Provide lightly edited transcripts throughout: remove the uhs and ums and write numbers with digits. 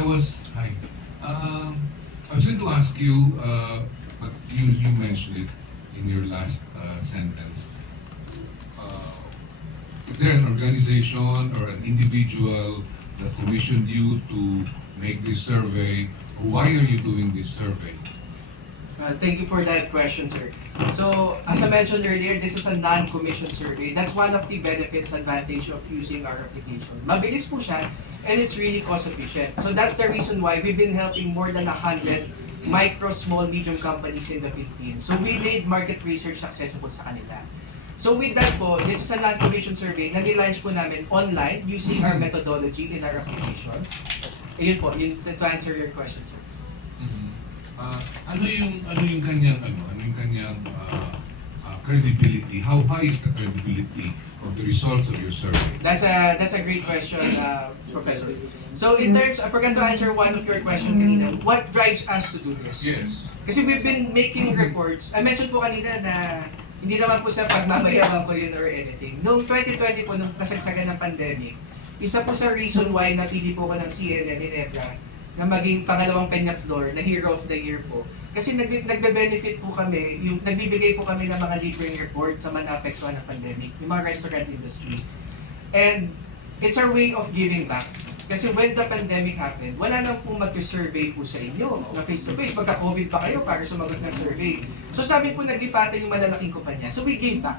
Hi. I was going to ask you, but you mentioned it in your last sentence. Is there an organization or an individual that commissioned you to make this survey? Why are you doing this survey? Thank you for that question, sir. So, as I mentioned earlier, this is a non-commissioned survey. That's one of the benefits, advantage of using our application. Mabilis po siya, and it's really cost-efficient. So that's the reason why we've been helping more than 100 micro, small, medium companies in the Philippines. So we made market research accessible sa kanila. So with that po, this is a non-commissioned survey na nilaunch po namin online using our methodology in our application. Ayun po, to answer your question, sir. Ano yung kanyang credibility? How high is the credibility of the results of your survey? That's a great question, Professor. So in terms, I forgot to answer one of your question kanina. What drives us to do this? Yes. Kasi we've been making reports. I mentioned po kanina na hindi naman po sa pagmamayabang ko yun or anything. Noong 2020 po, nung kasagsagan ng pandemic, isa po sa reason why napili po ko ng CNN in EDRA na maging pangalawang Peñaflor na Hero of the Year po. Kasi nagbe-benefit po kami, nagbibigay po kami ng mga libreng report sa mga naapektuhan ng pandemic, yung mga restaurant industry. And it's our way of giving back. Kasi when the pandemic happened, wala nang po mag-survey po sa inyo na face-to-face. Magka-COVID pa kayo para sumagot ng survey. So sabi po, naglipatan yung malalaking kumpanya. So we gave back.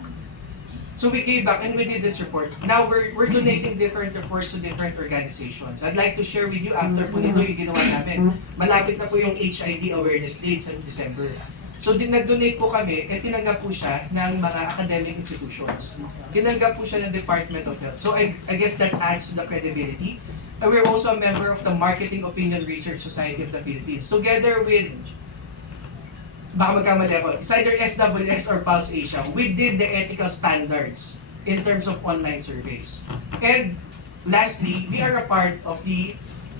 So we gave back and we did this report. Now we're donating different reports to different organizations. I'd like to share with you after po nito yung ginawa namin. Malapit na po yung HIV awareness date sa December. So nag-donate po kami at tinanggap po siya ng mga academic institutions. Tinanggap po siya ng Department of Health. So I guess that adds to the credibility. And we're also a member of the Marketing Opinion Research Society of the Philippines. Together with baka magkamali ako, it's either SWS or Pulse Asia, we did the ethical standards in terms of online surveys. And lastly, we are a part of the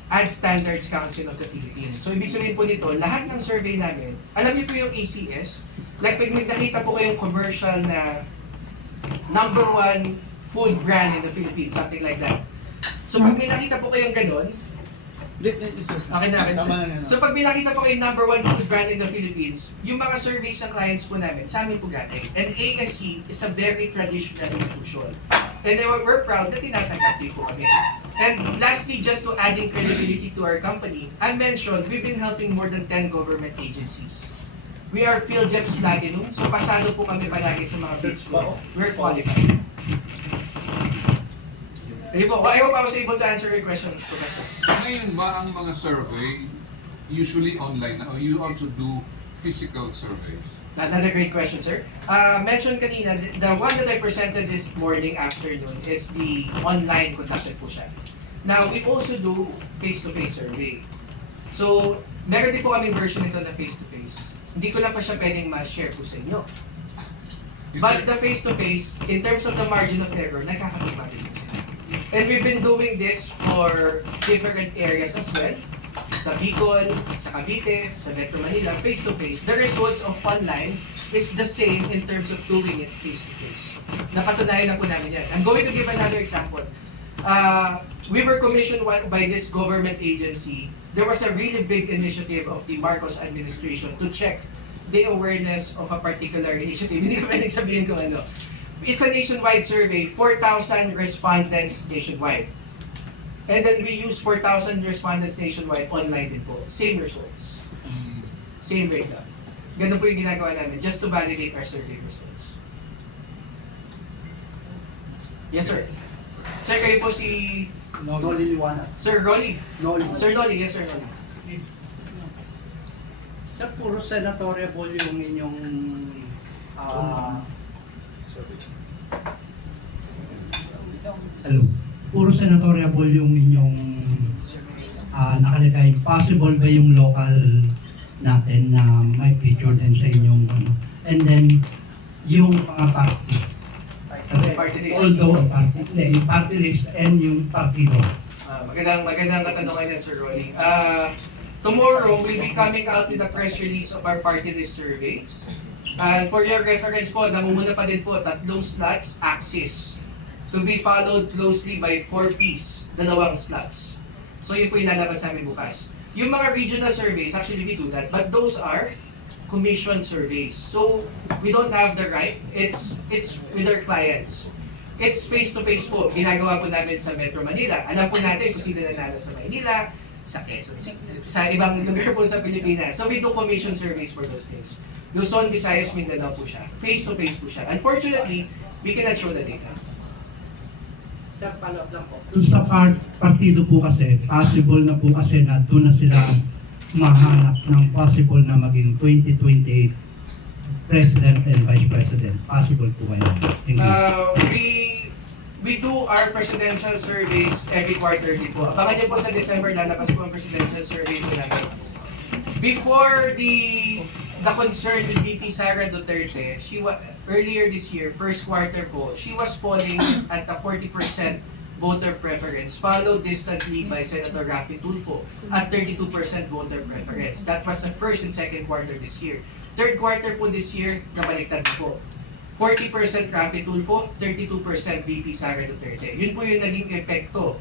Ad Standards Council of the Philippines. So ibig sabihin po nito, lahat ng survey namin, alam niyo po yung ACS, like pag nakita po kayong commercial na #1 food brand in the Philippines, something like that. So pag may nakita po kayong ganun, okay na. So pag may nakita po kayo #1 food brand in the Philippines, yung mga surveys ng clients po namin, sa amin po galing. And ASC is a very traditional institution. And we're proud na tinatanggap po kami. And lastly, just to adding credibility to our company, I mentioned we've been helping more than 10 government agencies. We are PhilGEPS Platinum, so pasado po kami palagi sa mga bids po. We're qualified. I hope I was able to answer your question, Professor. Ngayon ba ang mga survey usually online na, or you also do physical surveys? Another great question, sir. Mentioned kanina, the one that I presented this morning afternoon is the online conducted po siya. Now, we also do face-to-face survey. So, meron din po kaming version nito na face-to-face. Hindi ko lang pa siya pwedeng ma-share po sa inyo. But the face-to-face, in terms of the margin of error, nakakatipag din po siya. And we've been doing this for different areas as well. Sa Bicol, sa Cavite, sa Metro Manila, face-to-face. The results of online is the same in terms of doing it face-to-face. Napatunayan na po namin yan. I'm going to give another example. We were commissioned by this government agency. There was a really big initiative of the Marcos administration to check the awareness of a particular initiative. Hindi ko pwedeng sabihin kung ano. It's a nationwide survey, 4,000 respondents nationwide. And then we use 4,000 respondents nationwide online din po. Same results. Same breakdown. Ganun po yung ginagawa namin just to validate our survey results. Yes, sir. Sir, kayo po si Noli Liwanag. Sir Rolly. Noli. Sir Rolly, yes, Sir Rolly. Sir, puro senatoriable yung inyong hello. Puro senatoriable yung inyong nakalagay. Possible ba yung local natin na may feature din sa inyong and then yung mga party. Party list. Although yung party list and yung partido. Magandang katanungan yan, Sir Rolly. Tomorrow, we'll be coming out with a press release of our party list survey. And for your reference po, namumuna pa din po, 3 slots, axis. To be followed closely by 4 Ps, 2 slots. So So yun po yung lalabas namin bukas. Yung mga regional surveys, actually we do that, but those are commission surveys. So we don't have the right, it's with our clients. It's face-to-face po. Ginagawa po namin sa Metro Manila. Alam po natin kung sino nanalo sa Maynila, sa Quezon, sa ibang lugar po sa Pilipinas. So we do commission surveys for those things. Luzon, Visayas, Mindanao po siya. Face-to-face po siya. Unfortunately, we cannot show the data. Doon sa partido po kasi, possible na po kasi na doon na sila mahanap ng possible na maging 2028 President and Vice President. Possible po kayo. Thank you. We do our presidential surveys every quarterly po. Abangan niyo po sa December, lalabas po ang presidential survey po natin. Before the concern with VP Sara Duterte, earlier this year, first quarter po, she was polling at a 40% voter preference, followed distantly by Senator Raffy Tulfo at 32% voter preference. That was the first and second quarter this year. Third quarter po this year, nabaliktad na po. 40% Raffy Tulfo, 32% VP Sara Duterte. Yun po yung naging epekto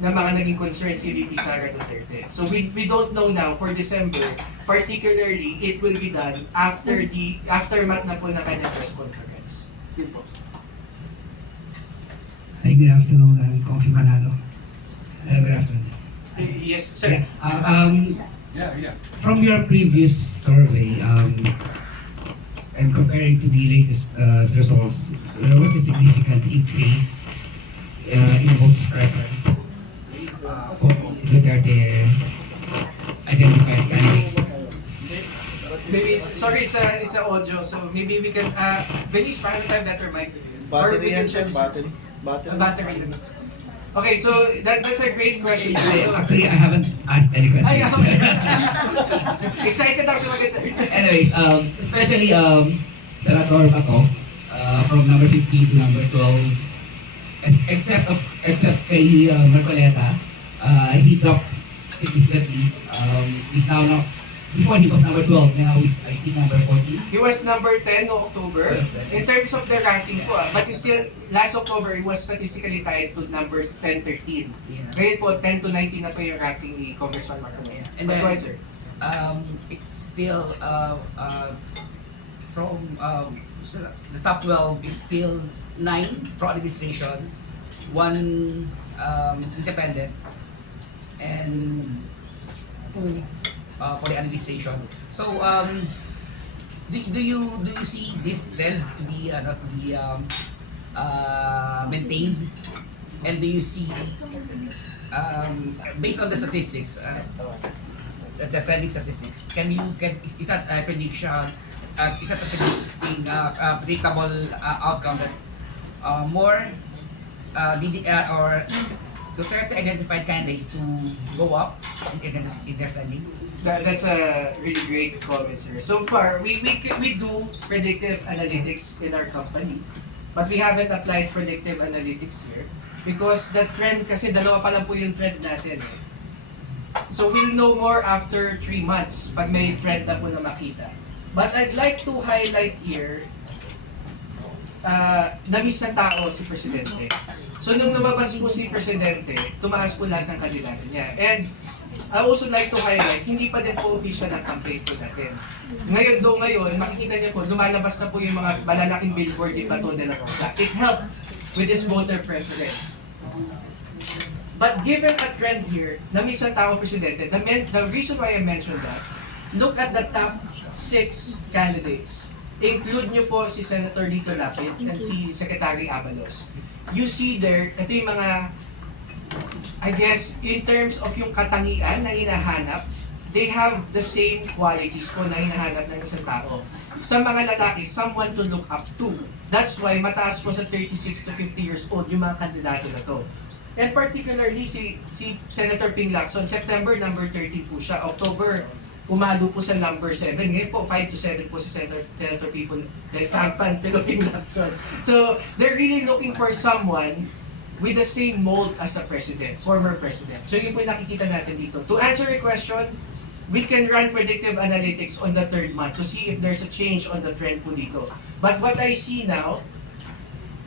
ng mga naging concerns kay VP Sara Duterte. So we don't know now for December, particularly it will be done after the aftermath na po ng kanyang press conference. Yun po. Hi, good afternoon. I'm Coffee Manalo. Good afternoon. Yes, sir. Yeah. From your previous survey, and comparing to the latest results, there was a significant increase in vote preference for Duterte identified candidates. Maybe it's a audio, so maybe we can Denise, paano tayo better mic? Or we Battery can yan, sir. show this- Battery. battery. Okay, so that's a great question. Actually, I haven't asked any Ay, questions. excited ako sa mga sir. Anyways, especially Senator Bato, from number 15 to number 12, except kay Marcoleta, he dropped significantly. He's now, before he was number 12, now he's I think number 14. He was number 10 no October in terms of the ranking po, but he's still last October he was statistically tied to number 10-13. Yeah. Ngayon po 10 to 19 na po yung ranking ni Congressman Marco Maya. And then, Go ahead, sir. It's still from the top 12 is still 9 pro administration, 1 independent, and 2 for the administration. So do you see this trend to be not to be maintained? And do you see based on the statistics, the trending statistics, is that a prediction? Is that a predictable outcome that more or Duterte identified candidates to go up in their standing? That's a really great comment, sir. So far, we do predictive analytics in our company, but we haven't applied predictive analytics here because the trend, kasi dalawa pa lang po yung trend natin eh. So we'll know more after 3 months pag may trend na po na makita. But I'd like to highlight here, na-miss ng tao si Presidente. So nung lumabas po si Presidente, tumaas po lahat ng kandidato niya. And I also like to highlight, hindi pa din po official ang campaign po natin. Ngayon, makikita niyo po, lumalabas na po yung mga malalaking billboard ni Baton de la Rosa. It helped with this voter preference. But given a trend here, na-miss ang tao Presidente, the reason why I mentioned that, look at the top 6 candidates. Include nyo po si Senator Lito Lapid and si Secretary Abalos. You see there, ito yung mga, I guess, in terms of yung katangian na hinahanap, they have the same qualities po na hinahanap ng isang tao. Sa mga lalaki, someone to look up to. That's why mataas po sa 36 to 50 years old yung mga kandidato na to. And particularly si Senator Ping Lacson, September number 13 po siya, October umalo po sa number 7. Ngayon po 5 to 7 po si Senator People like Pampan, pero Ping Lacson. So they're really looking for someone with the same mold as a president, former president. So yun po yung nakikita natin dito. To answer your question, we can run predictive analytics on the 3rd month to see if there's a change on the trend po dito. But what I see now,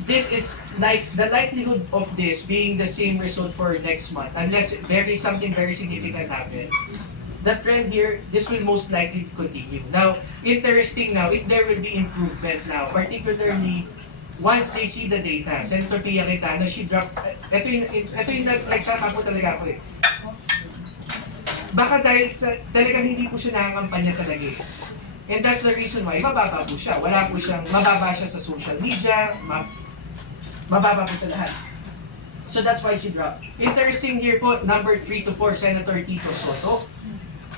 this is like the likelihood of this being the same result for next month, unless something very significant happen. The trend here, this will most likely continue. Now, interesting now, if there will be improvement now, particularly once they see the data. Senator Pia Cayetano, she dropped, ito yung nagtama po talaga ako eh. Baka dahil talagang hindi po siya nakakampanya talaga eh. And that's the reason why mababa po siya. Mababa siya sa social media, mababa po sa lahat. So that's why she dropped. Interesting here po, number 3 to 4, Senator Tito Soto.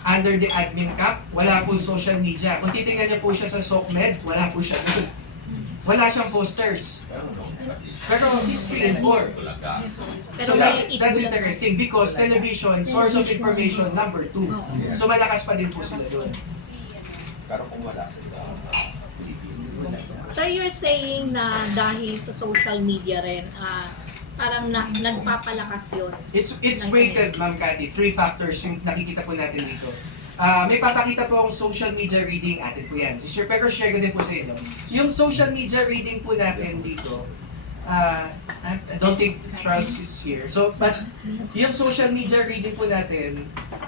Under the admin cap, wala po social media. Kung titingnan niya po siya sa SOCMED, wala po siya. Wala siyang posters. Pero he's 3 and 4. So that's interesting because television, source of information, number 2. So malakas pa din po sila doon. Pero kung wala sila, So you're saying na dahil sa social media rin, parang nagpapalakas yun. It's weighted, Ma'am Cathy. 3 factors yung nakikita po natin dito. May papakita po akong social media reading, atin po yan. Pero share ko din po sa inyo. Yung social media reading po natin dito, I don't think Charles is here. So, but yung social media reading po natin,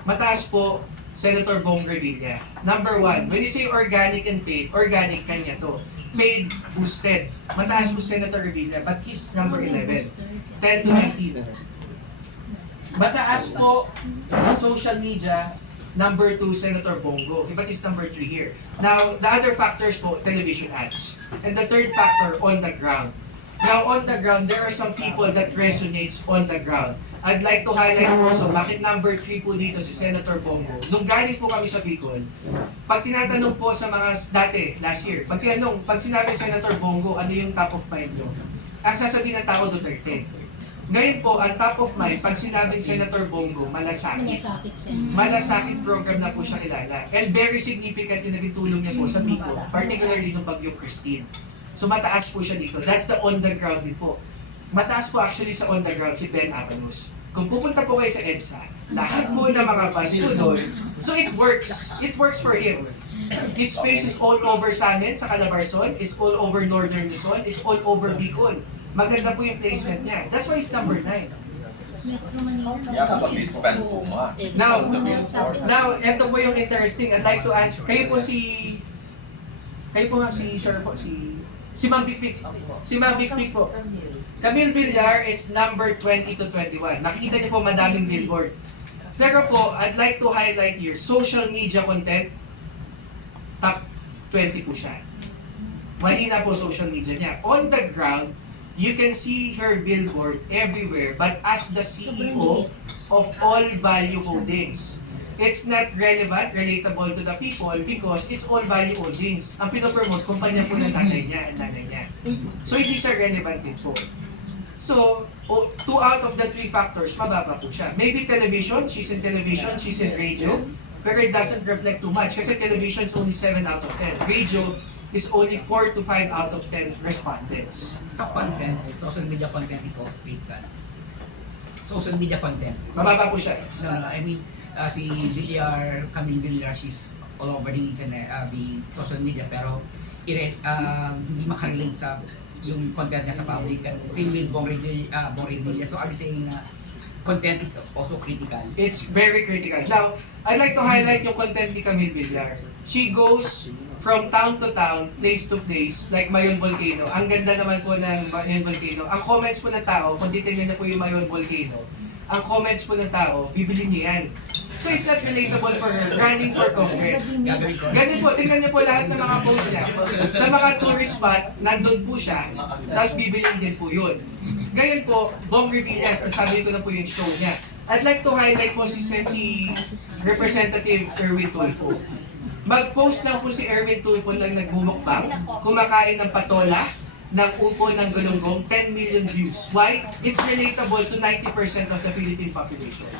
mataas po Senator Bong Revilla. Number 1, when you say organic and paid, organic kanya to. Paid, boosted. Mataas po Senator Revilla, but he's number 11. 10 to 19. Mataas po sa social media, number 2, Senator Bongo. But is number 3 here. Now, the other factors po, television ads. And the third factor, on the ground. Now, on the ground, there are some people that resonates on the ground. I'd like to highlight also, bakit number 3 po dito si Senator Bongo. Nung galing po kami sa Bicol, pag tinatanong po sa mga dati, last year, pag sinabi Senator Bongo, ano yung top of mind nyo? Ang sasabihin ng tao, Duterte. Ngayon po, ang top of mind, pag sinabing Senator Bongo, malasakit. Malasakit program na po siya kilala. And very significant yung naging tulong niya po sa Bicol, particularly nung Bagyo Christine. So mataas po siya dito. That's the on the ground din po. Mataas po actually sa on the ground si Ben Avalos. Kung pupunta po kayo sa EDSA, lahat po ng mga bus po doon. So it works. It works for him. His space is all over sa amin, sa Calabarzon, is all over Northern Luzon, is all over Bicol. Maganda po yung placement niya. That's why he's number 9. yeah, kasi spend too much. Now, on the billboard. ito po yung interesting. I'd like to answer. Kayo po nga si Sir po, si Ma'am Bikbik. Si Ma'am Bikbik po. Camille Villar is number 20 to 21. Nakikita niyo po madaming billboard. Pero po, I'd like to highlight here, social media content, top 20 po siya. Mahina po social media niya. On the ground, you can see her billboard everywhere, but as the CEO of All Value Holdings, it's not relevant, relatable to the people because it's All Value Holdings. Ang pinopromote, kumpanya po ng nanay niya and nanay niya. So, hindi siya relevant din po. So, 2 out of the 3 factors, mababa po siya. Maybe television, she's in television, she's in radio, pero it doesn't reflect too much kasi television is only 7 out of 10. Radio is only 4 to 5 out of 10 respondents. Sa content, social media content is also critical. Social media content. Mababa po siya. No, I mean, si Camille Villar, she's all over the internet, the social media, pero hindi makarelate sa yung content niya sa public. Same with Bong Revilla. So are you saying content is also critical? It's very critical. Now, I'd like to highlight yung content ni Camille Villar. She goes from town to town, place to place, like Mayon Volcano. Ang ganda naman po ng Mayon Volcano. Ang comments po ng tao, kung titignan niyo po yung Mayon Volcano, ang comments po ng tao, bibili niya yan. So it's not relatable for her, running for Congress. Gagawin ko. Ganun po, tingnan niyo po lahat ng mga posts niya. Sa mga tourist spot, nandun po siya, tapos bibilin din po yun. Ganyan po, Bong Revilla, sabi ko na po yung show niya. I'd like to highlight po si Representative Erwin Tulfo. Mag-post lang po si Erwin Tulfo lang nagbumukbang, kumakain ng patola, ng upo ng gulunggong, 10 million views. Why? It's relatable to 90% of the Philippine population.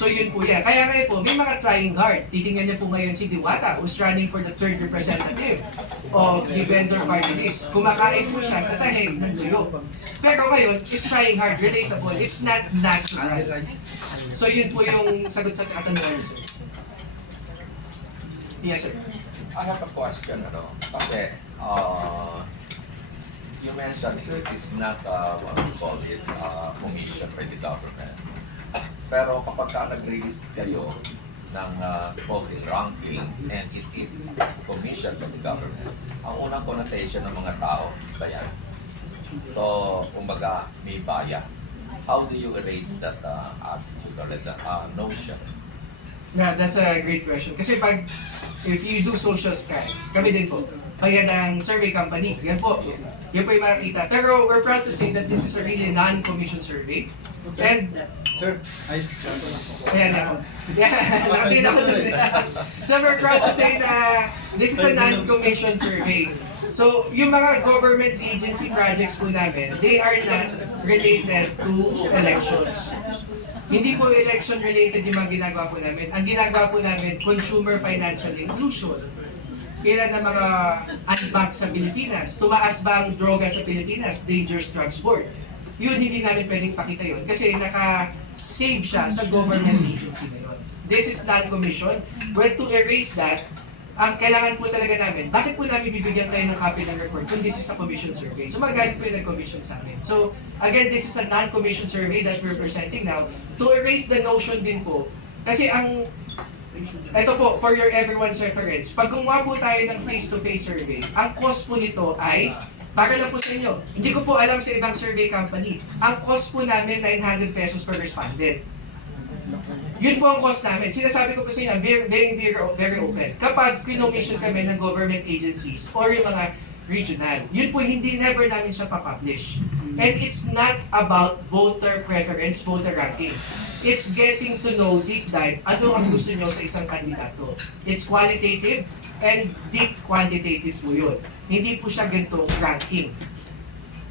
So yun po yan. Kaya ngayon po, may mga trying hard. Titingnan niyo po ngayon si Diwata, who's running for the 3rd representative of the vendor party list. Kumakain po siya sa sahig ng tuyo. Pero ngayon, it's trying hard, relatable. It's not natural. So yun po yung sagot sa katanungan niyo, sir. Yes, sir. I have a question, kasi you mentioned it is not what we call it, commission by the government. Pero kapag ka nag-release kayo ng supposed rankings and it is commissioned by the government, ang unang connotation ng mga tao, bayan. So, kumbaga, may bias. How do you erase that attitude or that notion? Yeah, that's a great question. Kasi if you do social skies, kami din po, kaya ng survey company, yan po yung makikita. Pero we're proud to say that this is a really non-commission survey. And, ayan ako. Yeah, nakatingin ako dun. So we're proud to say na this is a non-commission survey. So, yung mga government agency projects po namin, they are not related to elections. Hindi po election related yung mga ginagawa po namin. Ang ginagawa po namin, consumer financial inclusion. Kailan na mga unbanked sa Pilipinas? Tumaas ba ang droga sa Pilipinas? Dangerous Drugs Board. Yun, hindi namin pwedeng pakita yun. Kasi naka-save siya sa government agency na yun. This is non-commission. Well, to erase that, ang kailangan po talaga namin, bakit po namin bibigyan tayo ng copy ng report kung this is a commission survey? So magaling po yung nag-commission sa amin. So again, this is a non-commission survey that we're presenting now to erase the notion din po. Kasi ito po, for your everyone's reference, pag gumawa po tayo ng face-to-face survey, ang cost po nito ay, para lang po sa inyo, hindi ko po alam sa ibang survey company, ang cost po namin 900 pesos per respondent. Yun po ang cost namin. Sinasabi ko po sa inyo, very open. Kapag kinommission kami ng government agencies or yung mga regional, yun po never namin siya papublish. And it's not about voter preference, voter ranking. It's getting to know deep dive ano ang gusto nyo sa isang kandidato. It's qualitative and deep quantitative po yun. Hindi po siya ganito ranking.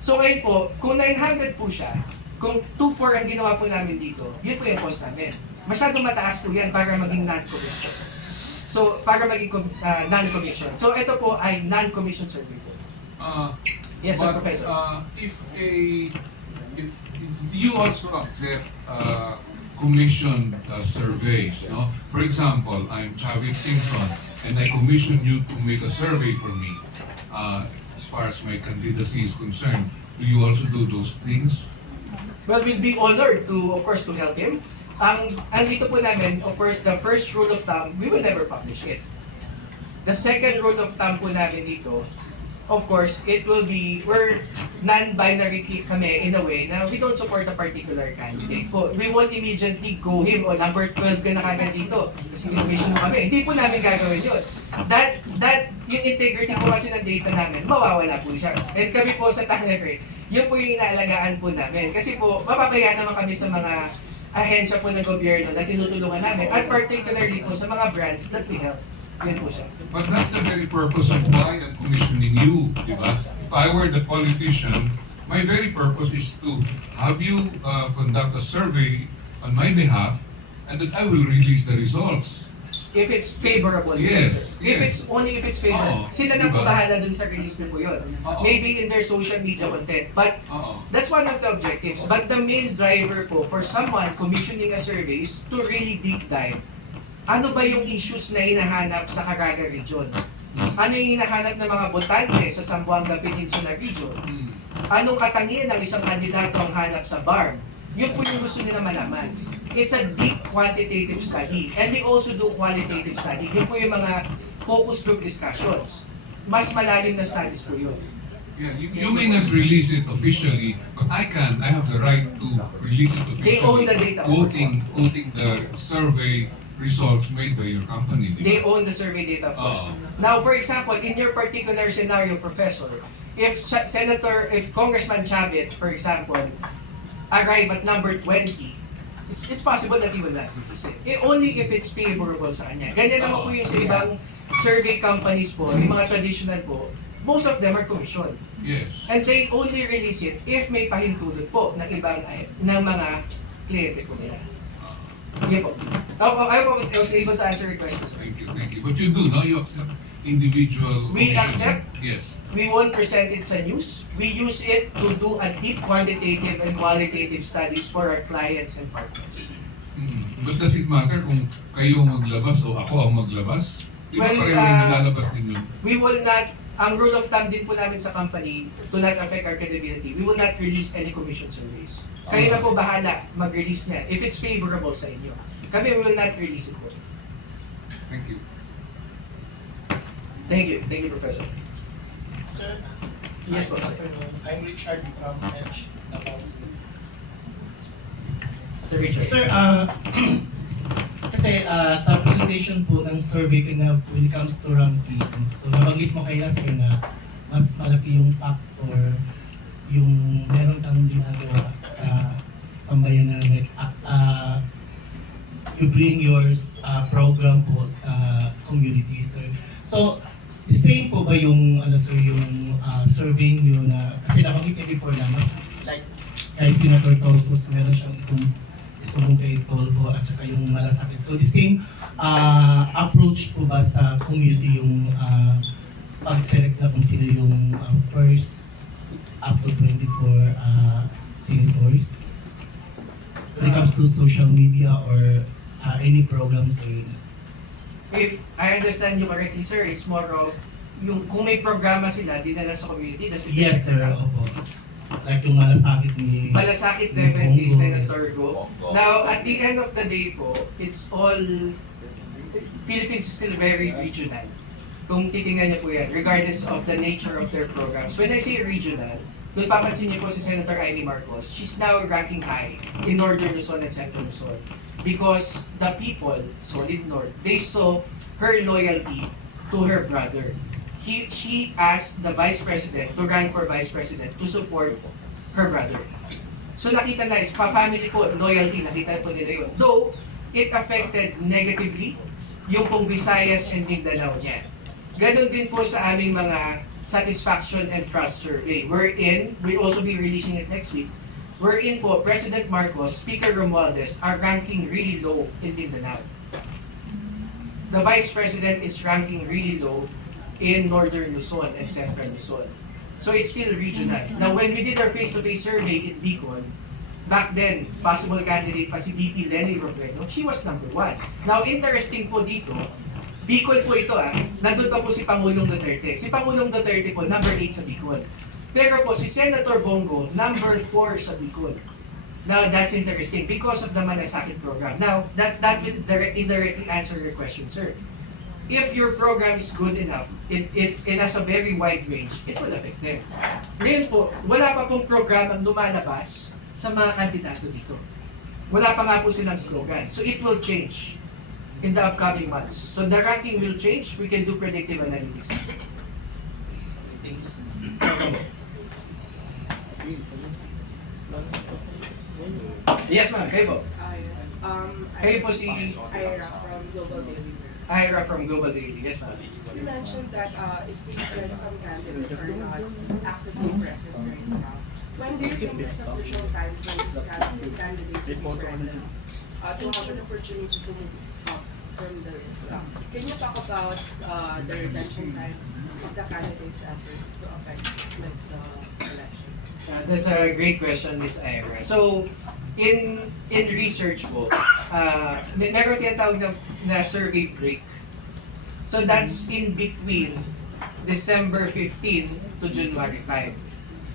So ngayon po, kung 900 po siya, kung 2-4 ang ginawa po namin dito, yun po yung cost namin. Masyadong mataas po yan para maging non-commission. So, para maging non-commission. So, ito po ay non-commission survey po. Yes, sir, But, Professor. if you also accept commissioned surveys, no? For example, I'm Chavit Simpson, and I commission you to make a survey for me. As far as my candidacy is concerned, do you also do those things? Well, we'll be honored to, of course, to help him. Andito po namin, of course, the first rule of thumb, we will never publish it. The second rule of thumb po namin dito, of course, it will be, we're non-binary kami in a way na we don't support a particular candidate po. We won't immediately go him o number 12 ka na kagad dito kasi information mo kami. Hindi po namin gagawin yun. Yung integrity po kasi ng data namin, mawawala po siya. And kami po sa Tangeray, yun po yung inaalagaan po namin. Kasi po, mapapaya naman kami sa mga ahensya po ng gobyerno na tinutulungan namin at particularly po sa mga brands that we help. Yan po siya. But that's the very purpose of why I'm commissioning you, di ba? If I were the politician, my very purpose is to have you conduct a survey on my behalf and that I will release the results. If it's favorable. Yes, If yes. it's only if it's favorable. Oo, Sila na po diba? bahala dun sa release na po yun. Oo. Maybe in their social media content. But Oo. that's one of the objectives. But the main driver po for someone commissioning a survey is to really deep dive. Ano ba yung issues na hinahanap sa Caraga region? Ano yung hinahanap ng mga botante sa Zamboanga Peninsula region? Hmm. Anong katangian ng isang kandidato ang hanap sa BARM? Yun po yung gusto nila malaman. It's a deep quantitative study. And we also do qualitative study. Yun po yung mga focus group discussions. Mas malalim na studies po yun. Yeah, you may not release it officially, but I can. I have the right to release it officially. They own the data. Quoting the survey results made by your company. di ba? They own the survey data, of course. Oo. Now, for example, in your particular scenario, Professor, if Congressman Chavit, for example, arrive at number 20, it's possible that he will not release it. Only if it's favorable sa kanya. Ganyan naman po yung sa ibang survey companies po, yung mga traditional po, most of them are commissioned. Yes. And they only release it if may pahintulot po ng ibang ng mga kliyente po nila. Yeah po. I was able to answer your questions. Thank you, thank you. But you do, no? You accept individual. We commission. accept? Yes. We won't present it sa news. We use it to do a deep quantitative and qualitative studies for our clients and partners. But does it matter kung kayo maglabas o ako ang maglabas? Di ba Well, pareho rin nalalabas din yun? We will not ang rule of thumb din po namin sa company to not affect our credibility, we will not release any commission surveys. Kayo na po bahala mag-release na if it's favorable sa inyo. Kami will not release it po. Thank you. Thank you, Professor. Sir, Yes, po, good sir. afternoon. I'm Richard from Edge Napansin. Sir Richard. Sir, kasi sa presentation po ng survey ko na when it comes to ranking, so nabanggit mo kayo sir na mas malaki yung factor yung meron kang ginagawa sa sambayanan you bring your program po sa community, sir. So, the same po ba yung sir, yung survey niyo na kasi nabanggit niyo before na mas like kay Senator Torcos meron siyang isang kay Tolpo at saka yung malasakit. So the same approach po ba sa community yung pag-select na kung sino yung first up to 24 senators? When it comes to social media or any programs or If I understand you correctly, sir, it's more of yung kung may programa sila, dinala sa community, kasi yes sir, opo. Like yung malasakit ni Malasakit definitely, Bongo, Senator Go. Bongo. Now, at the end of the day po, it's all, Philippines is still very regional. Kung titingnan niyo po yan, regardless of the nature of their programs. When I say regional, kung papansin niyo po si Senator Amy Marcos, she's now ranking high in Northern Luzon and Central Luzon. Because the people, Solid North, they saw her loyalty to her brother. She asked the Vice President to run for Vice President to support her brother. So nakita na is pa-family po, loyalty, nakita po nila yun. Though, it affected negatively yung pong Visayas and Mindanao niya. Ganon din po sa aming mga satisfaction and trust survey. We'll also be releasing it next week. Wherein po, President Marcos, Speaker Romualdez are ranking really low in Mindanao. The Vice President is ranking really low in Northern Luzon and Central Luzon. So it's still regional. Now, when we did our face-to-face survey in Bicol, back then, possible candidate pa si VP Lenny Robredo, she was number 1. Now, interesting po dito, Bicol po ito nandun pa po si Pangulong Duterte. Si Pangulong Duterte po, number 8 sa Bicol. Pero po, si Senator Bongo, number 4 sa Bicol. Now, that's interesting because of the Malasakit program. Now, that will indirectly answer your question, sir. If your program is good enough, it has a very wide range, it will affect them. Ngayon po, wala pa pong programang lumalabas sa mga kandidato dito. Wala pa nga po silang slogan. So it will change in the upcoming months. So the ranking will change, we can do predictive analytics. Yes ma'am, kayo po. Yes. Kayo po si Ira from Global Daily. Ira from Global Daily. Yes ma'am. You mentioned that it seems like some candidates are not actively present right now. When do you think is the crucial time for these candidates to be present? To have an opportunity to move up from the list? Can you talk about the retention time of the candidates' efforts to affect the election? That's a great question, Ms. Ira. So, in research po, meron tinatawag na survey break. So that's in between December 15 to January 5.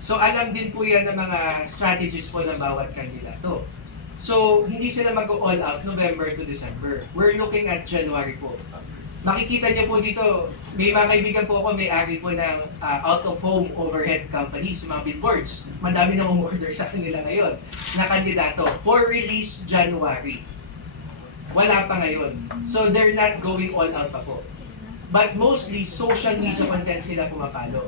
So alam din po yan ng mga strategies po ng bawat kandidato. So hindi sila mag-all out November to December. We're looking at January po. Makikita niyo po dito, may mga kaibigan po ako, may-ari po ng out-of-home overhead companies, mga billboards. Madami na umorder sa kanila ngayon na kandidato for release January. Wala pa ngayon. So they're not going all out pa po. But mostly, social media content sila pumapalo.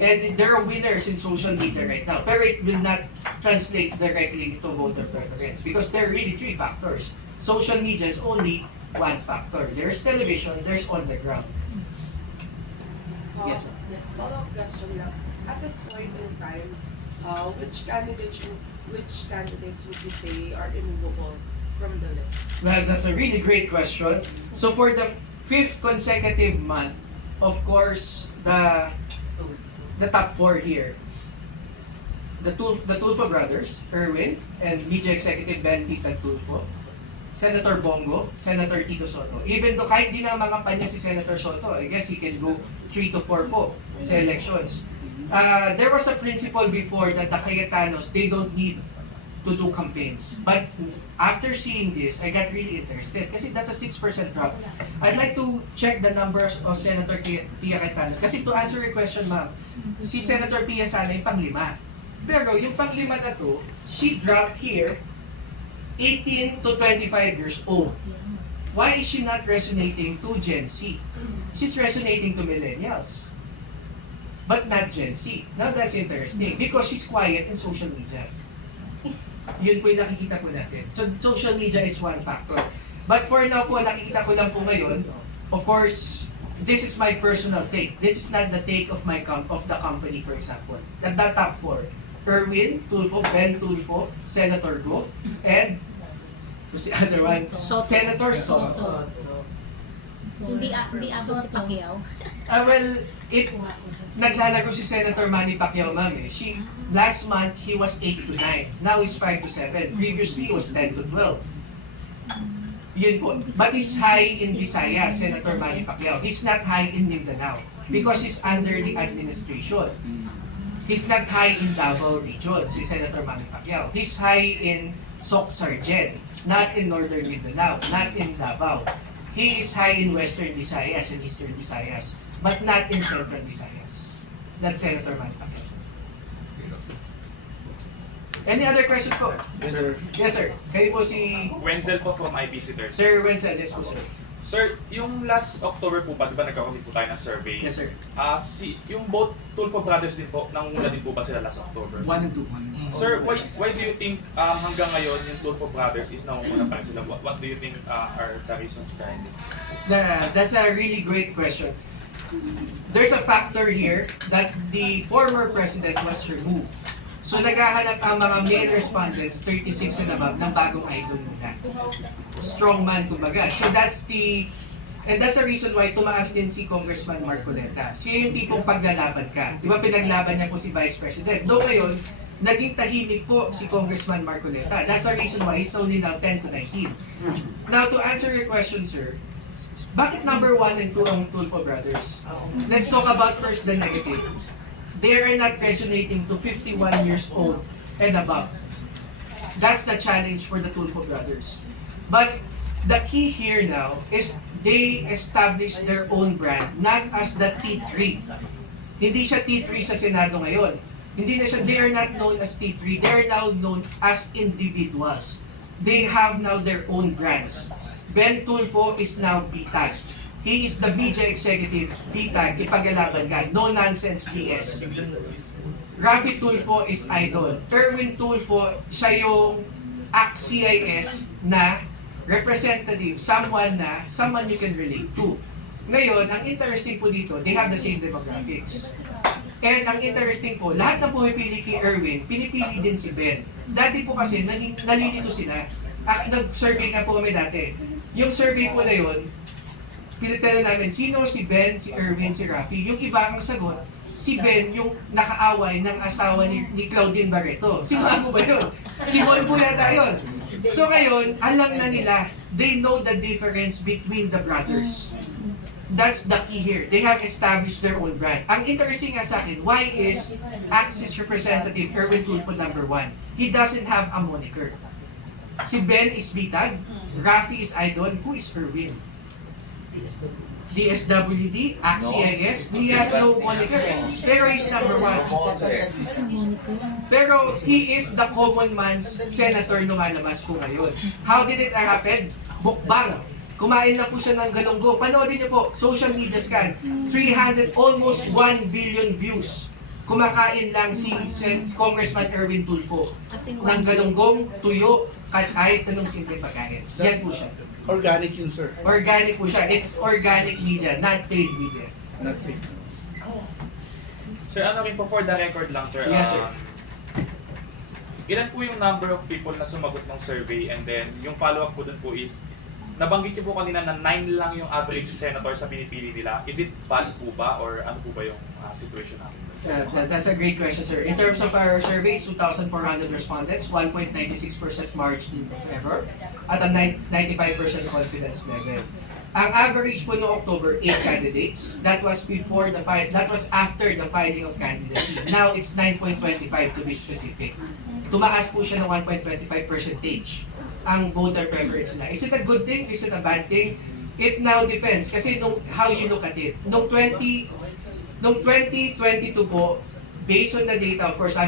And there are winners in social media right now. Pero it will not translate directly to voter preference because there are really 3 factors. Social media is only one factor. There's television, there's on the ground. Yes, ma'am. Yes, follow-up question lang. At this point in time, which candidates would you say are immovable from the list? Well, that's a really great question. So for the 5th consecutive month, of course, the top 4 here, the Tulfo brothers, Erwin, and media executive Ben Tita Tulfo. Senator Bongo, Senator Tito Soto. Even though kahit di na makampanya si Senator Soto, I guess he can go 3 to 4 po sa elections. There was a principle before that the Cayetanos, they don't need to do campaigns. But after seeing this, I got really interested kasi that's a 6% drop. I'd like to check the numbers of Senator Pia Cayetano. Kasi to answer your question, ma'am, si Senator Pia sana yung panglima. Pero yung panglima na to, she dropped here 18 to 25 years old. Why is she not resonating to Gen Z? She's resonating to millennials, but not Gen Z. Now that's interesting because she's quiet in social media. Yun po yung nakikita po natin. So social media is one factor. But for now po, nakikita ko lang po ngayon, of course, this is my personal take. This is not the take of of the company, for example. The top 4. Erwin Tulfo, Ben Tulfo, Senator Go, and who's the other one? Soto. Senator Soto. Hindi abot si Pacquiao. Well, naglalago si Senator Manny Pacquiao, ma'am. Last month, he was 8 to 9. Now he's 5 to 7. Previously, he was 10 to 12. Yun po. But he's high in Visayas, Senator Manny Pacquiao. He's not high in Mindanao because he's under the administration. He's not high in Davao region, si Senator Manny Pacquiao. He's high in Soc Sargent, not in Northern Mindanao, not in Davao. He is high in Western Visayas and Eastern Visayas, but not in Central Visayas. That's Senator Manny Pacquiao. Any other questions po? Yes, sir. Yes, sir. Kayo po si Wenzel po from IP Sitters. Sir Wenzel. Yes po, sir. Sir, yung last October po ba, di ba nagkakaroon po tayo ng survey? Yes, sir. Yung both Tulfo brothers din po, nanguna din po ba sila last October? 1 and 2. Sir, why do you think hanggang ngayon yung Tulfo brothers is nanguna pa rin sila? What do you think are the reasons behind this? That's a really great question. There's a factor here that the former president was removed. So naghahanap ang mga male respondents, 36 and above, ng bagong idol muna. Strongman, kumbaga. So that's that's the reason why tumaas din si Congressman Marcoleta. Siya yung tipong paglalaban ka. Di ba pinaglaban niya po si Vice President? Doon ngayon, naging tahimik po si Congressman Marcoleta. That's the reason why he's only now 10 to 19. Now to answer your question, sir, bakit number 1 and 2 ang Tulfo brothers? Let's talk about first the negative. They are not resonating to 51 years old and above. That's the challenge for the Tulfo brothers. But the key here now is they establish their own brand, not as the T3. Hindi siya T3 sa Senado ngayon. They are not known as T3. They are now known as individuals. They have now their own brands. Ben Tulfo is now BTAG. He is the BJ executive, BTAG, ipagalaban ka, no nonsense BS. Rafi Tulfo is idol. Erwin Tulfo, siya yung CIS na representative, someone you can relate to. Ngayon, ang interesting po dito, they have the same demographics. And ang interesting po, lahat na pumipili kay Erwin, pinipili din si Ben. Dati po kasi, nalilito sila. Nag-survey nga po kami dati. Yung survey po na yun, pinatala namin, sino si Ben, si Erwin, si Rafi. Yung iba ang sagot, si Ben yung nakaaway ng asawa ni Claudine Barreto. Sino po ba yun? Si Mon po yata yun. So ngayon, alam na nila, they know the difference between the brothers. That's the key here. They have established their own brand. Ang interesting nga sa akin, why is Axis Representative Erwin Tulfo number 1? He doesn't have a moniker. Si Ben is BTAG, Rafi is idol, who is Erwin? DSWD, ACT-CIS, he has no moniker. Pero he's number 1. Pero he is the common man's senator lumalabas po ngayon. How did it happen? Bukbang. Kumain lang po siya ng galunggong. Panoodin niyo po, social media scan. 300, almost 1 billion views. Kumakain lang si Congressman Erwin Tulfo ng galunggong, tuyo, kahit anong simple pagkain. Yan po siya. Organic yun, sir. Organic po siya. It's organic media, not paid media. Not paid. Sir, ano rin po for the record lang, sir? Yes, sir. Ilan po yung number of people na sumagot ng survey and then yung follow-up po dun po is nabanggit niyo po kanina na 9 lang yung average senator sa pinipili nila. Is it valid po ba or ano po ba yung situation natin? That's a great question, sir. In terms of our surveys, 2,400 respondents, 1.96% margin of error, at a 95% confidence level. Ang average po noong October, 8 candidates. That was after the filing of candidacy. Now it's 9.25 to be specific. Tumaas po siya ng 1.25 percentage ang voter preference nila. Is it a good thing? Is it a bad thing? It now depends kasi how you look at it. Noong 2022 po, based on the data, of course,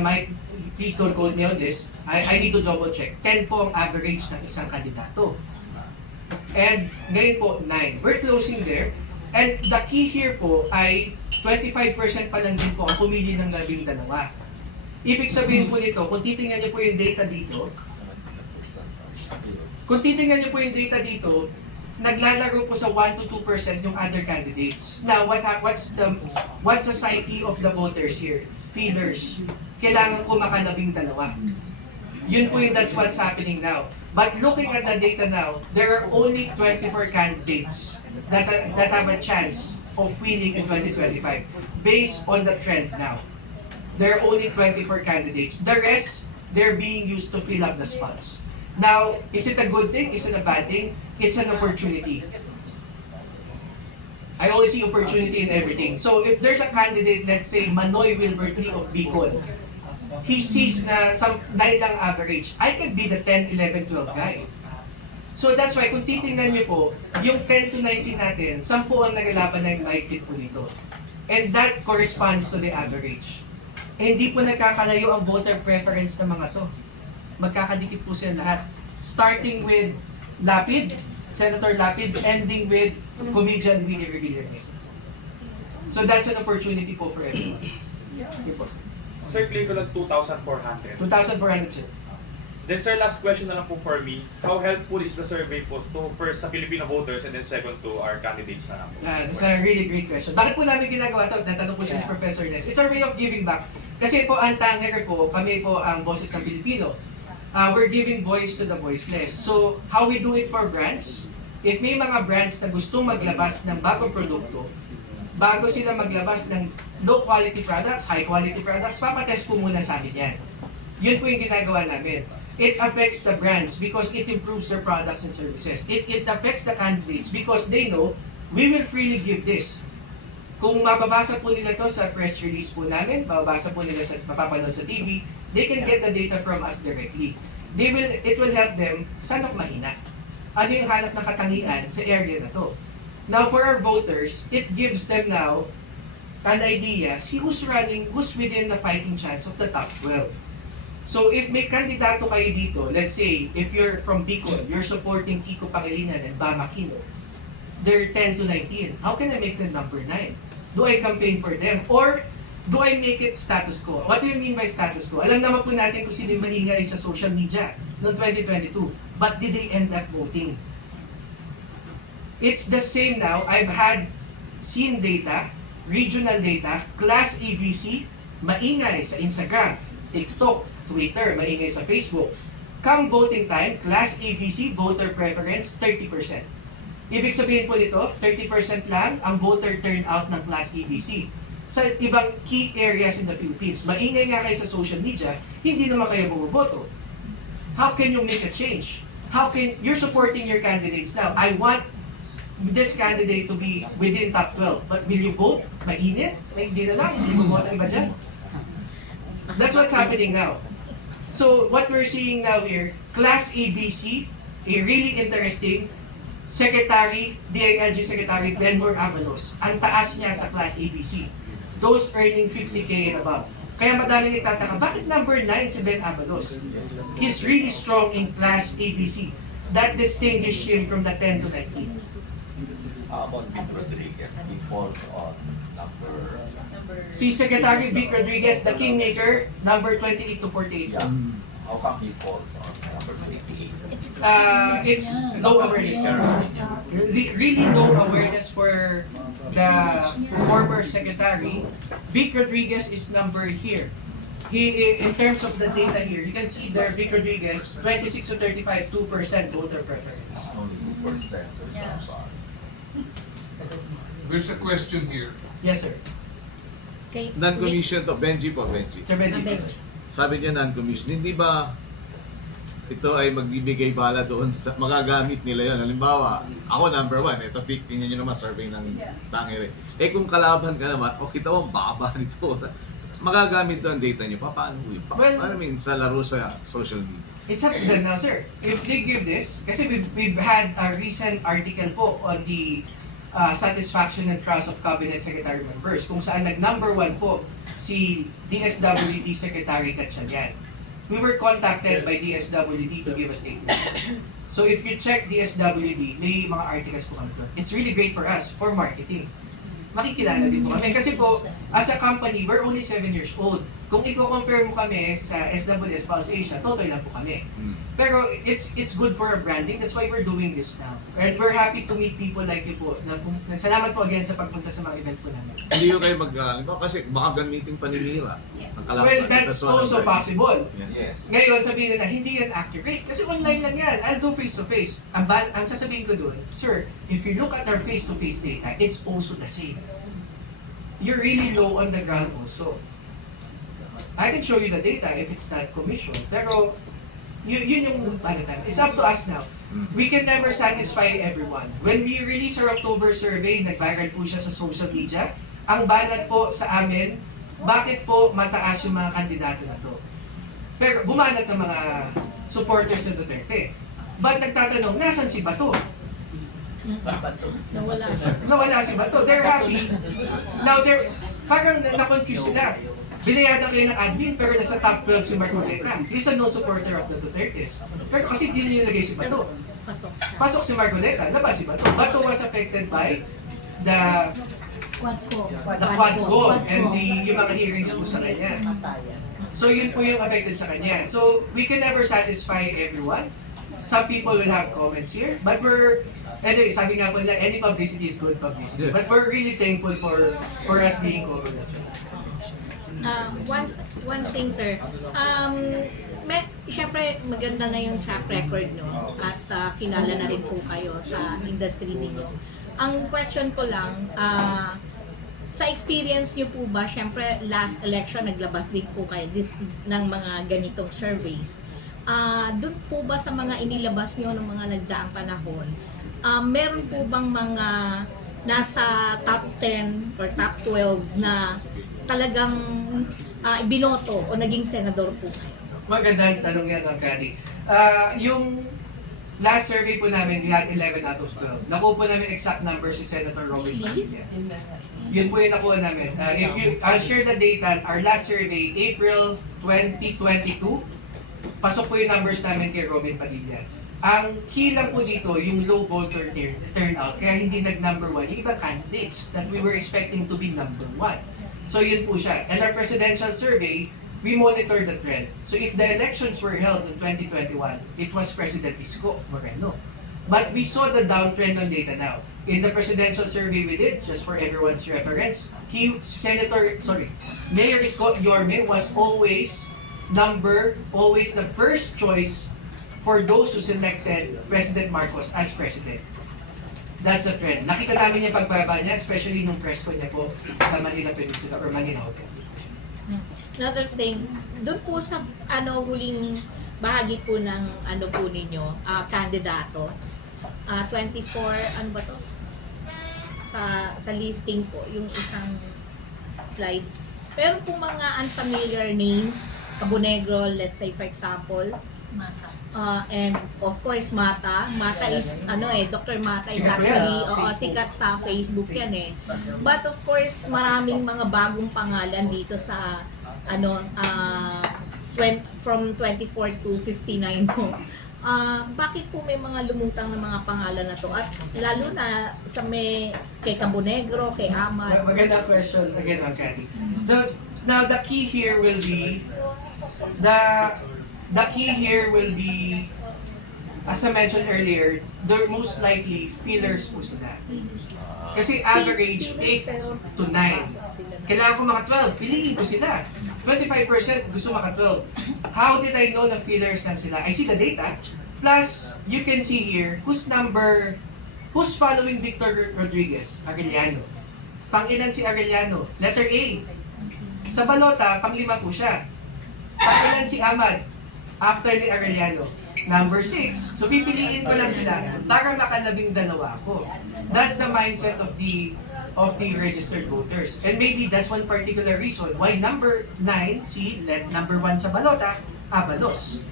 please don't quote me on this, I need to double check. 10 po ang average ng isang kandidato. And ngayon po, 9. We're closing there. And the key here po ay 25% pa lang din po ang pumili ng 12. Ibig sabihin po nito, kung titingnan niyo po yung data dito, naglalaro po sa 1 to 2% yung other candidates. Now, what's the psyche of the voters here? Feelers. Kailangan ko maka-12. Yun po that's what's happening now. But looking at the data now, there are only 24 candidates that have a chance of winning in 2025 based on the trend now. There are only 24 candidates. The rest, they're being used to fill up the spots. Now, is it a good thing? Is it a bad thing? It's an opportunity. I always see opportunity in everything. So if there's a candidate, let's say Manoy Wilbertly of Bicol, he sees na some 9 lang average, I can be the 10, 11, 12 guy. So that's why, kung titingnan niyo po, yung 10 to 19 natin, 10 ang nagalaban na yung mahigpit po dito. And that corresponds to the average. Hindi po nagkakalayo ang voter preference ng mga to. Magkakadikit po sila lahat. Starting with Lapid, Senator Lapid, ending with comedian Willie Revillame. So that's an opportunity po for everyone. Yun po, sir. Sir, claim ko lang 2,400. 2,400, sir. Then sir, last question na lang po for me. How helpful is the survey po to first sa Filipino voters and then second to our candidates na lang po? That's a really great question. Bakit po namin ginagawa ito? Natanong po siya ni Professor Nes. It's our way of giving back. Kasi po, ang tanger po, kami po ang boses ng Pilipino. We're giving voice to the voiceless. So, how we do it for brands? If may mga brands na gustong maglabas ng bagong produkto, bago sila maglabas ng low quality products, high quality products, papatest po muna sa amin yan. Yun po yung ginagawa namin. It affects the brands because it improves their products and services. It affects the candidates because they know we will freely give this. Kung mababasa po nila to sa press release po namin, mababasa po nila sa mapapanood sa TV, they can get the data from us directly. It will help them saan ako mahina. Ano yung hanap ng katangian sa area na to. Now for our voters, it gives them now an idea, see who's within the fighting chance of the top 12. So if may kandidato kayo dito, let's say, if you're from Bicol, you're supporting Kiko Pangilinan and Bam Aquino, they're 10 to 19. How can I make them number 9? Do I campaign for them? Or do I make it status quo? What do you mean by status quo? Alam naman po natin kung sino yung maingay sa social media noong 2022. But did they end up voting? It's the same now. I've seen data, regional data, Class ABC, maingay sa Instagram, TikTok, Twitter, maingay sa Facebook. Come voting time, Class ABC, voter preference, 30%. Ibig sabihin po nito, 30% lang ang voter turnout ng Class ABC. Sa ibang key areas in the Philippines, maingay nga kayo sa social media, hindi naman kayo bumoboto. How can you make a change? You're supporting your candidates now. I want this candidate to be within top 12. But will you vote? Mainit? Hindi na lang. Hindi mo vote ang iba dyan. That's what's happening now. So what we're seeing now here, Class ABC, a really interesting Secretary, DILG Secretary Benmore Avalos. Ang taas niya sa Class ABC. Those earning 50K and above. Kaya madaming nagtataka, bakit number 9 si Ben Avalos? He's really strong in Class ABC. That distinguished him from the 10 to 19. About Vic Rodriguez, he falls on number... Si Secretary Vic Rodriguez, the kingmaker, number 28 to 48. Yeah. How come he falls on number 28? It's low awareness. Really low awareness for the former secretary. Vic Rodriguez is number here. In terms of the data here, you can see there Vic Rodriguez, 26 to 35, 2% voter preference. I'm sorry. There's a question here. Yes, sir. Okay. Non-commission to, Benji po, Benji. Sir Benji, Benji. sir. Sabi niya non-commission, hindi ba ito ay magbibigay bala doon sa magagamit nila yon? Halimbawa, ako number 1, ito tingnan nyo naman survey ng Tangere. Eh kung kalaban ka naman, o kita mo, baba nito. Magagamit to ang data nyo, paano yun? Well, Paano mean sa laro sa social media? It's up to them now, sir. If they give this, kasi we've had a recent article po on the satisfaction and trust of cabinet secretary members, kung saan nag-number 1 po si DSWD Secretary Gatchalian. We were contacted by DSWD to give a statement. So if you check DSWD, may mga articles po kami doon. It's really great for us, for marketing. Makikilala din po kami. Kasi po, as a company, we're only 7 years old. Kung i-compare mo kami sa SWS Pulse Asia, totoy lang po kami. Pero it's good for our branding. That's why we're doing this now. And we're happy to meet people like you po. Salamat po again sa pagpunta sa mga event po namin. Hindi yung kayo halimbawa kasi baka gamitin paninira. Ang kalaban. Well, that's also possible. Yes. Ngayon, sabihin na hindi yan accurate. Kasi online lang yan. I'll do face-to-face. Ang sasabihin ko doon, sir, if you look at our face-to-face data, it's also the same. You're really low on the ground also. I can show you the data if it's not commission. Pero, yun yung it's up to us now. We can never satisfy everyone. When we release our October survey, nag-viral po siya sa social media, ang banat po sa amin, bakit po mataas yung mga kandidato na to? Pero bumanat ng mga supporters ng Duterte. Ba't nagtatanong, nasan si Bato? Nawala. Nawala si Bato. They're happy. Now, parang na-confuse sila. Binayadan kayo ng admin pero nasa top 12 si Marcoleta. He's a known supporter of the Dutertes. Pero kasi hindi nilagay si Bato. Pasok. Pasok si Marcoleta, labas si Bato. Bato was affected by the Quadco and yung mga hearings po sa kanya. So yun po yung affected sa kanya. So we can never satisfy everyone. Some people will have comments here, but anyway, sabi nga po nila, any publicity is good publicity. But we're really thankful for us being covered as well. One thing, sir. Siyempre, maganda na yung track record nyo at kilala na rin po kayo sa industry ninyo. Ang question ko lang, sa experience nyo po ba, siyempre last election naglabas din po kayo ng mga ganitong surveys. Doon po ba sa mga inilabas nyo ng mga nagdaang panahon, meron po bang mga nasa top 10 or top 12 na talagang ibinoto o naging senador po kayo? Magandang tanong yan, Kari. Yung last survey po namin, we had 11 out of 12. Nakuha po namin exact numbers si Senator Robin Padilla. Yun po yung nakuha namin. I'll share the data. Our last survey, April 2022, pasok po yung numbers namin kay Robin Padilla. Ang key lang po dito, yung low voter turnout, kaya hindi nag-number 1. Yung ibang candidates that we were expecting to be number 1. So yun po siya. And our presidential survey, we monitor the trend. So if the elections were held in 2021, it was President Isko Moreno. But we saw the downtrend on data now. In the presidential survey we did, just for everyone's reference, Mayor Isko Yorme was always the first choice for those who selected President Marcos as president. That's the trend. Nakita namin yung pagbaba niya, especially nung press ko niya po sa Manila Peninsula or Manila Hotel. Another thing, doon po sa huling bahagi po ng po ninyo, kandidato, 24, ano ba to? Sa listing po, yung isang slide. Pero po mga unfamiliar names, Cabonegro, let's say for example, and of course Mata is Dr. Mata is actually sikat sa Facebook yan eh. But of course maraming mga bagong pangalan dito sa from 24 to 59 po. Bakit po may mga lumutang na mga pangalan na to? At lalo na sa kay Cabonegro, kay Amad. Maganda question again, Kari. So now the key here will be as I mentioned earlier, they're most likely fillers po sila. Kasi average 8 to 9. Kailangan ko maka 12, piliin ko sila. 25% gusto maka 12. How did I know na fillers lang sila? I see the data, Plus, you can see here, who's following Victor Rodriguez? Arellano. Pang-ilan si Arellano? Letter A. Sa balota, pang-5 po siya. Pang-ilan si Ahmad? After ni Arellano. Number 6. So, pipiliin ko lang sila para makalabing dalawa ko. That's the mindset of the registered voters. And maybe that's one particular reason why number 9, si number 1 sa balota, Abalos.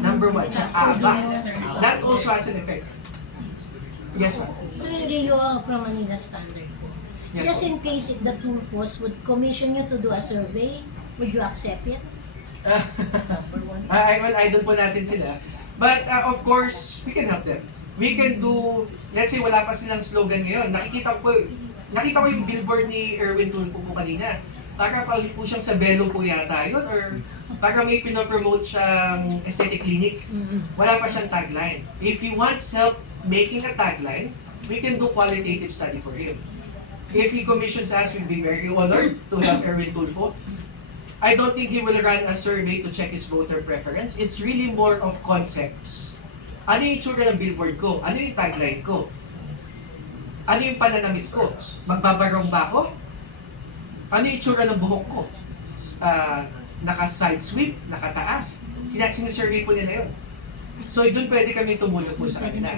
Number 1 siya, Aba. That also has an effect. Yes, ma'am. So, Rio from Manila Standard po. Yes, Just ma'am. in case if the Tulfos would commission you to do a survey, would you accept it? Well, idol po natin sila. But of course, we can help them. We can do, let's say wala pa silang slogan ngayon. Nakita ko yung billboard ni Erwin Tulfo po kanina. Para pa po siyang sa Belo po yata yun, or para may pinopromote siyang aesthetic clinic. Wala pa siyang tagline. If he wants help making a tagline, we can do qualitative study for him. If he commissions us, we'll be very honored to help Erwin Tulfo. I don't think he will run a survey to check his voter preference. It's really more of concepts. Ano yung itsura ng billboard ko? Ano yung tagline ko? Ano yung pananamit ko? Magbabarong ba ako? Ano yung itsura ng buhok ko? Naka-side sweep? Nakataas? Sinasurvey po nila yun. So doon pwede kami tumulong po sa kanila.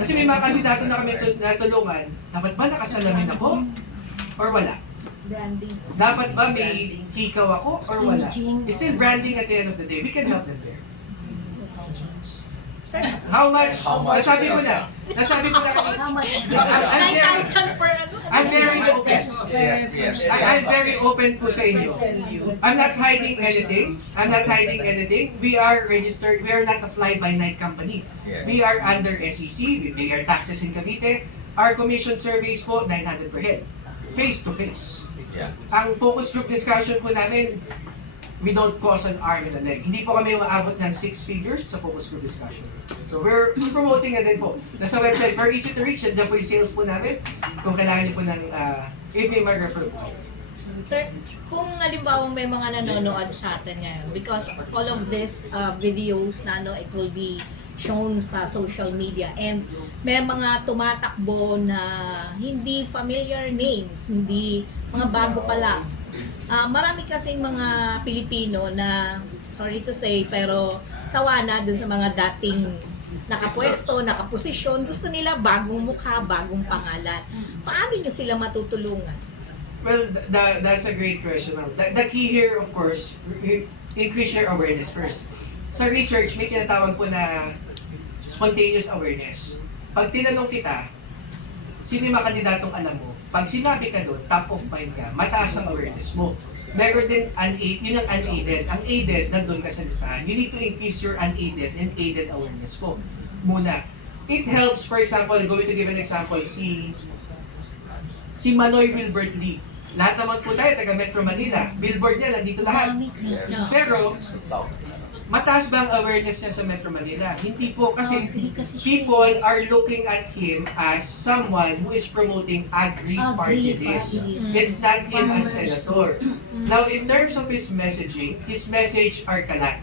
Kasi may mga kandidato na kami natulungan, dapat ba nakasalamin ako? Or wala? Branding. Dapat ba may hikaw ako or wala? It's still branding at the end of the day. We can help them there. How much? Nasabi ko na. How much? I'm very, 9,000 per ano? I'm very open. Yes. I'm very open po sa inyo. I'm not hiding anything. We are registered. We are not a fly-by-night company. Yes. We are under SEC. We pay our taxes in Cavite. Our commission surveys po, 900 per head. Face to face. Yeah. Ang focus group discussion po namin, we don't cause an arm and a leg. Hindi po kami umaabot ng 6 figures sa focus group discussion. So we're promoting na din po. Nasa website, very easy to reach. Diyan po yung sales po namin. Kung kailangan niyo po ng if may mag-refer po. Sir, kung halimbawa may mga nanonood sa atin ngayon, because all of these videos na it will be shown sa social media and may mga tumatakbo na hindi familiar names, hindi mga bago pa lang. Marami kasing mga Pilipino na, sorry to say, pero sawa na dun sa mga dating nakapwesto, nakaposisyon, gusto nila bagong mukha, bagong pangalan. Paano nyo sila matutulungan? Well, that's a great question, ma'am. The key here, of course, increase your awareness first. Sa research, may tinatawag po na spontaneous awareness. Pag tinanong kita, sino yung mga kandidatong alam mo? Pag sinabi ka doon, top of mind ka, mataas ang awareness mo. Meron din yun ang unaided. Ang aided, nandun ka sa listahan. You need to increase your unaided and aided awareness po. Muna. It helps, for example, going to give an example, si Manoy Wilbert Lee. Lahat naman po tayo, taga Metro Manila. Billboard niya, nandito lahat. Yes. Pero, South. mataas ba ang awareness niya sa Metro Manila? Hindi po, kasi people are looking at him as someone who is promoting agri-party list. It's not him as senator. Now, in terms of his messaging, his message are kalat.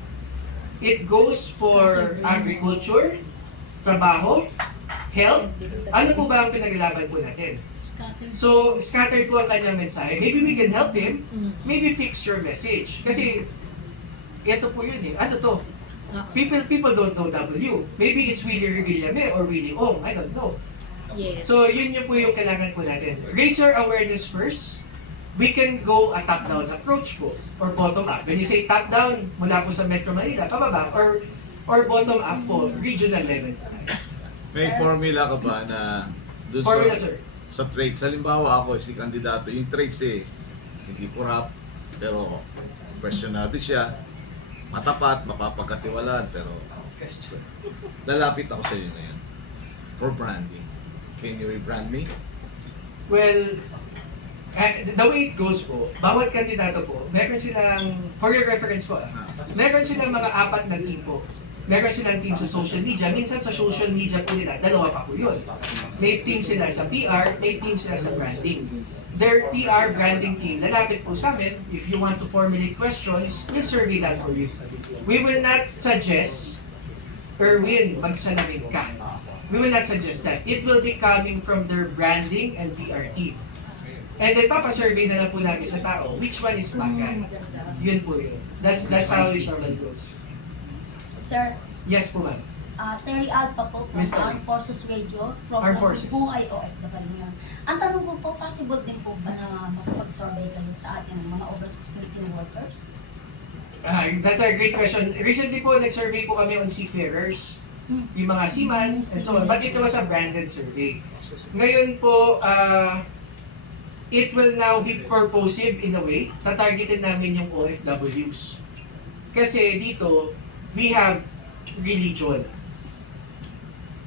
It goes for agriculture, trabaho, health. Ano po ba ang pinaglaban po natin? So, scattered po ang kanyang mensahe. Maybe we can help him. Maybe fix your message. Kasi, ito po yun eh. Ano to? People don't know W. Maybe it's Willie Villame or Willie Ong. I don't know. Yes. So, yun po yung kailangan po natin. Raise your awareness first. We can go a top-down approach po. Or bottom-up. When you say top-down, mula po sa Metro Manila, pababa. Or bottom-up po, regional level. May formula ka ba na dun Formula, sir. sa traits? Halimbawa ako, si kandidato, yung traits hindi kurap, pero questionable siya, matapat, mapapagkatiwalaan, pero lalapit ako sa iyo ngayon for branding. Can you rebrand me? Well, the way it goes po, bawat kandidato po, meron silang, for your reference po, meron silang mga 4 na team po. Meron silang team sa social media. Minsan sa social media po nila, 2 pa po yun. May team sila sa PR, may team sila sa branding. Their PR branding team, lalapit po sa amin. If you want to formulate questions, we'll survey that for you. We will not suggest Erwin, magsalamin ka. We will not suggest that. It will be coming from their branding and PR team. And then papasurvey na lang po namin sa tao, which one is bagay. Yun po yun. That's how it normally goes. Sir, Yes po ma'am. Terry Alpa po from Mr. Armed Forces Radio from Armed Forces. Buhay OFW yun. Ang tanong ko po, possible din po ba na makapag-survey kayo sa atin ng mga overseas Filipino workers? That's a great question. Recently po, nag-survey po kami on seafarers, yung mga seaman, and so on. But it was a branded survey. Ngayon po, it will now be purposive in a way. Tatargetin namin yung OFWs. Kasi dito, we have religion.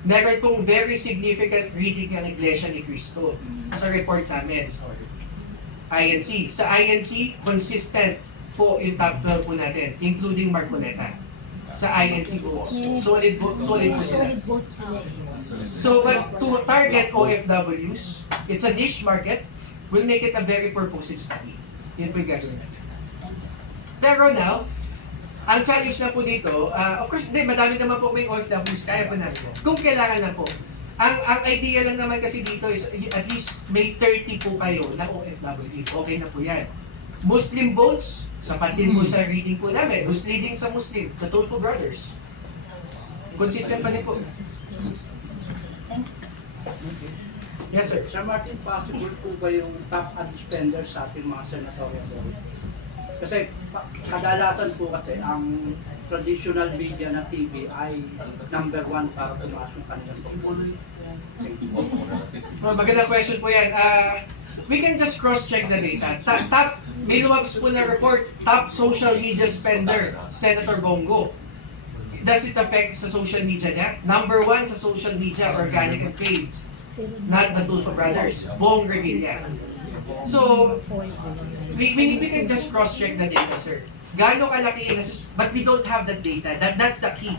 Meron pong very significant reading ng Iglesia ni Cristo sa report namin. INC. Sa INC, consistent po yung top 12 po natin, including Marcoleta. Sa INC po. Solid po sila. Solid vote sila. So, but to target OFWs, it's a niche market, we'll make it a very purposive study. Yun po yung gagawin natin. Pero now, ang challenge na po dito, of course, madami naman po may OFWs, kaya po natin. Kung kailangan na po. Ang idea lang naman kasi dito is at least may 30 po kayo na OFW. Okay na po yan. Muslim votes, sapatin mo sa reading po namin. Who's leading sa Muslim? The Tulfo Brothers. Consistent pa din po. Yes, sir. Sir Martin, possible po ba yung top ad spender sa ating mga senatorial vote? Kasi kadalasan po kasi ang traditional media na TV ay number 1 para tumaas yung kanilang popularity. Well, magandang question po yan. We can just cross-check the data. May lumabas po na report, top social media spender, Senator Bongo. Does it affect sa social media niya? Number 1 sa social media, organic and paid. Not the Tulfo Brothers. Bong Revilla. So, we can just cross-check the data, sir. Gaano kalaki yun, but we don't have that data. That's the key.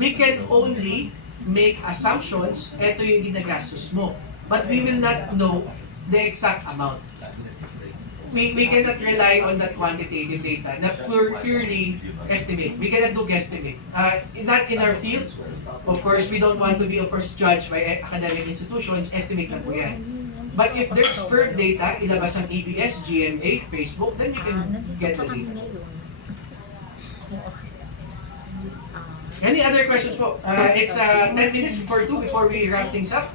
We can only make assumptions, eto yung ginagastos mo. But we will not know the exact amount. We cannot rely on that quantitative data na purely estimate. We cannot do guesstimate. Not in our field. Of course, we don't want to be, of course, judged by academic institutions. Estimate lang po yan. But if there's firm data, ilabas ang ABS, GMA, Facebook, then we can get the data. Any other questions po? It's 10 minutes before 2 before we wrap things up.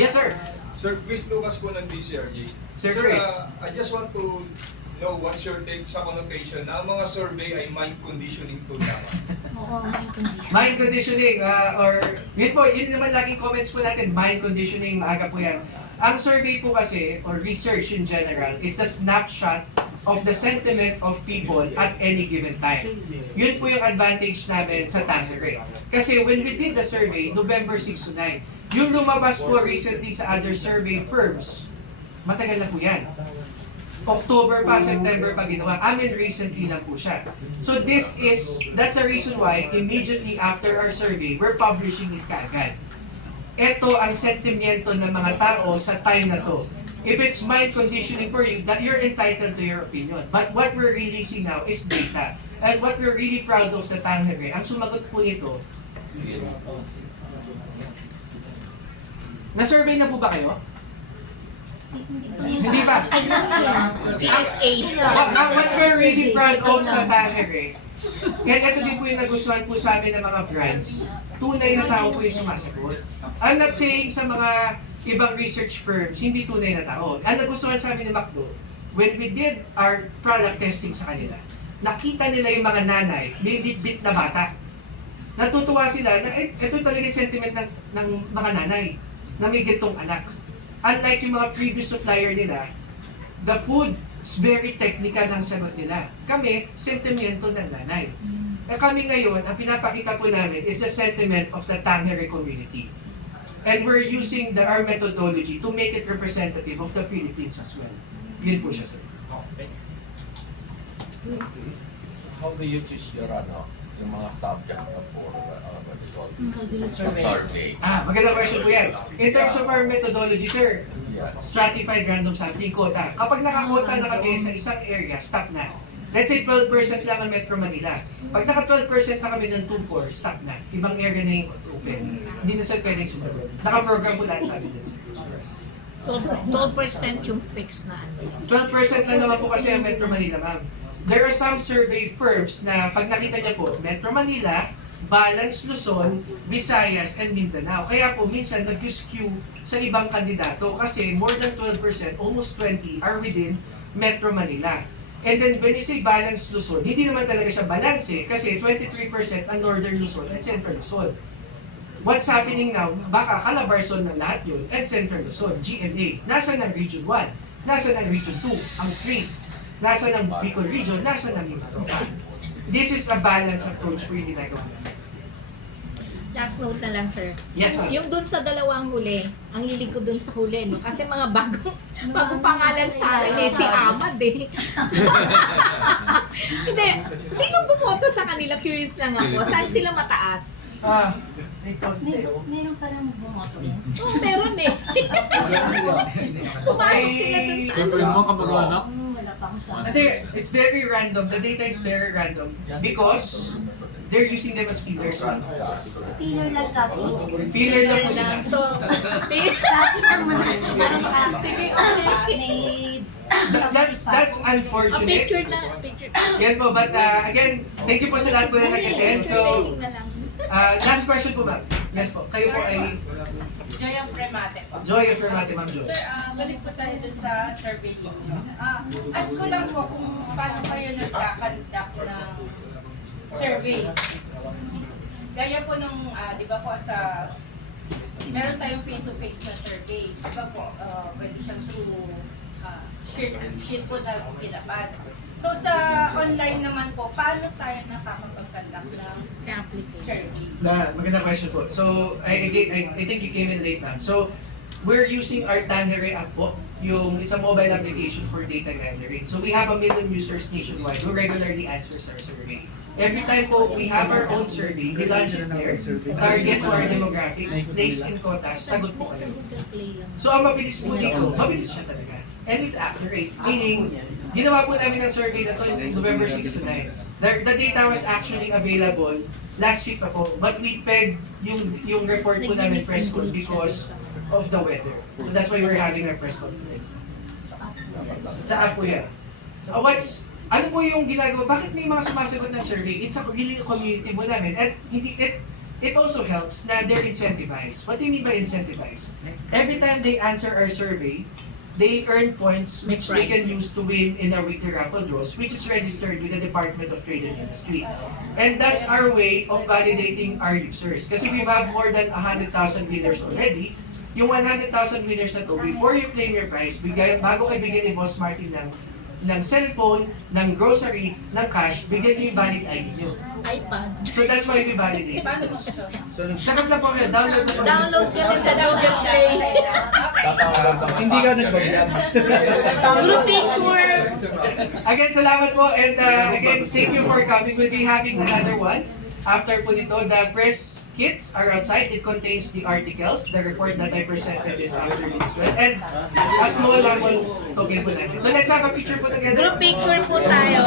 Yes, sir. Sir Chris Lucas po ng DCRG. Sir Chris. I just want to know what's your take sa connotation na ang mga survey ay mind conditioning tool naman. Oo, may condition. Mind conditioning, or yun po, yun naman laging comments po natin, mind conditioning, maaga po yan. Ang survey po kasi, or research in general, is a snapshot of the sentiment of people at any given time. Yun po yung advantage namin sa Tangeray. Kasi when we did the survey, November 6 to 9, yung lumabas po recently sa other survey firms, matagal na po yan. October pa, September pa ginawa. Amin recently lang po siya. So that's the reason why immediately after our survey, we're publishing it kaagad. Ito ang sentimiento ng mga tao sa time na to. If it's mind conditioning for you, that you're entitled to your opinion. But what we're releasing now is data. And what we're really proud of sa Tangeray, ang sumagot po nito, na-survey na po ba kayo? Hindi ba? PSA. What we're really proud of sa Tangeray, kaya ito din po yung nagustuhan po sa amin ng mga brands, tunay na tao po yung sumasagot. I'm not saying sa mga ibang research firms, hindi tunay na tao. Ang nagustuhan sa amin ni McDo, when we did our product testing sa kanila, nakita nila yung mga nanay, may bit-bit na bata. Natutuwa sila na ito talaga yung sentiment ng mga nanay na may gitong anak. Unlike yung mga previous supplier nila, the food is very technical ng sagot nila. Kami, sentimiento ng nanay. Kami ngayon, ang pinapakita po namin is the sentiment of the Tangeray community. And we're using our methodology to make it representative of the Philippines as well. Yun po siya, sir. How do you choose your yung mga subject for what you call survey? Magandang question po yan. In terms of our methodology, sir, Yeah. stratified random sampling quota. Kapag nakakota na kami sa isang area, stop na. Let's say 12% lang ang Metro Manila. Pag naka 12% na kami ng 2-4, stop na. Ibang area na yung open. Hindi na sir pwedeng sumunod. Naka-program po lahat sa amin. So, 12% yung fix na ano. 12% lang naman po kasi ang Metro Manila, ma'am. There are some survey firms na pag nakita niya po, Metro Manila, Balance Luzon, Visayas, and Mindanao. Kaya po minsan nag-skew sa ibang kandidato kasi more than 12%, almost 20, are within Metro Manila. And then when you say Balance Luzon, hindi naman talaga siya balance kasi 23% ang Northern Luzon at Central Luzon. What's happening now, baka Calabarzon ng lahat yun at Central Luzon, GMA. Nasa ng Region 1, nasa ng Region 2, ang Crete, nasa ng Bicol Region, nasa ng Mindanao. This is a balanced approach po yung ginagawa namin. Last note na lang, sir. Yes, ma'am. Yung dun sa dalawang huli, ang hilig ko dun sa huli, no? Kasi mga bagong pangalan sa akin si Ahmad eh. Hindi, sino bumoto sa kanila? Curious lang ako. Saan sila mataas? Meron pa lang bumoto eh. Oo, meron eh. Pumasok sila dun sa Siyempre naman kamag-anak. Wala pa ako sa... Hindi, it's very random. The data is very random because they're using them as feelers. Filler lang dati. Feeler lang po sila. So, Dati naman, parang sige, may... That's a unfortunate. picture na, picture. Yan po, but again, thank you po sa lahat po na nag-attend. So, na lang. last question po ma'am. Yes po, kayo po ay Joy of Remate po. Joy of Remate, ma'am Joy. Sir, balik po tayo dun sa survey ninyo. Ask ko lang po kung paano kayo nagka-conduct ng survey. Gaya po nung, di ba po meron tayong face-to-face na survey. Di ba po, pwede siyang through sheet po na pinapad. So sa online naman po, paano tayo nakakapag-conduct ng survey? Magandang question po. So, I think you came in late lang. So, we're using our Tanere app po. It's a mobile application for data gathering. So, we have 1 million users nationwide who regularly answers our survey. Every time po we have our own survey, design it there, target to our demographics, place in quotas, sagot po kayo. So, ang mabilis po dito, mabilis siya talaga. And it's accurate. Meaning, ginawa po namin ang survey na to in November 6 to 9. The data was actually available last week pa po, but we pegged yung report po namin press con because of the weather. So that's why we're having our press conference. Sa app po yan. Ano po yung ginagawa? Bakit may mga sumasagot ng survey? It's a really community po namin. And it also helps na they're incentivized. What do you mean by incentivized? Every time they answer our survey, they earn points which they can use to win in our weekly raffle draws, which is registered with the Department of Trade and Industry. And that's our way of validating our users. Kasi we have more than 100,000 winners already. Yung 100,000 winners na to, before you claim your prize, bago kayo bigyan ni Boss Martin ng cellphone, ng grocery, ng cash, bigyan niyo yung valid ID niyo. iPad. So that's why we validate. Sagot lang po kayo, download sa Download ka rin sa Google Play. Hindi ka nagbablog. Group picture. Again, salamat po and again, thank you for coming. We'll be having another one. After po nito, the press kits are outside. It contains the articles, the report that I presented this afternoon as well. And a small sample token po natin. So let's have a picture po together. Group picture po tayo.